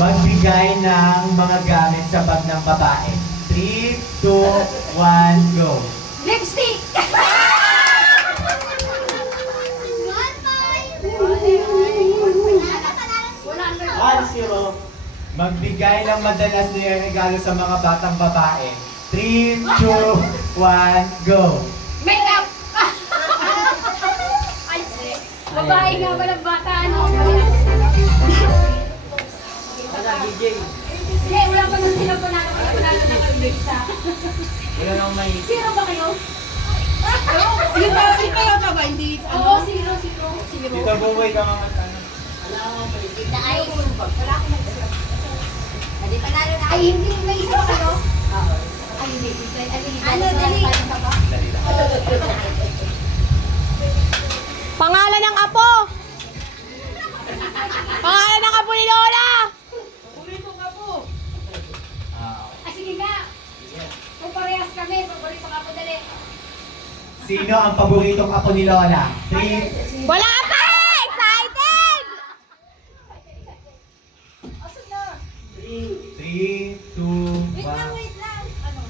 Magbigay ng mga gamit sa bag ng babae. 3, 2, 1, go! Lipstick! 1-0. Magbigay ng madalas na regalo sa mga batang babae. 3, 2, 1, go! Makeup! Ay, babae nga ba ng bata, ano? Wala, DJ. Hindi, wala pa nang sila panalo na kag-mix ha. Wala nang may... Zero ba kayo? Yung kasi kayo ba ba? Hindi, Oo, zero. Dito buhay ka mga ano. Ay, wala akong mag-isa. Hindi panalo na. Ay, hindi, may isa ba kayo? Oo. Ay, hindi. Ano, dali. Dali lang. Pangalan ng apo! Pangalan ng apo ni Lola! Ay, sige nga. Kung parehas kami, paborito ka po dali. Sino ang paboritong apo ni Lola? 3, Wala pa! Excited! 3, 2, 1. Wait lang. Ano?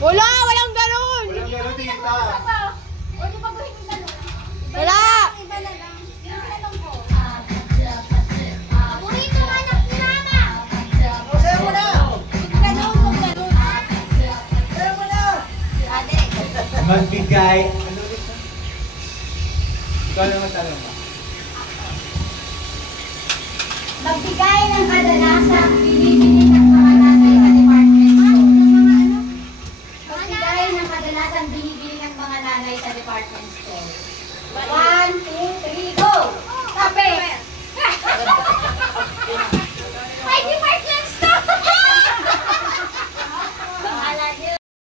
Wala! Walang ganun! Walang gano'n, tita. O, di ba gawin yung dalawa? Wala! Iba na lang. Yung tanong ko. Paborito ka anak ni Mama. Sa'yo mo na! Ganun. Sa'yo mo na! Ate. Magbigay. Ano ulit na? Ikaw naman tanong ba? Magbigay ng kadalasan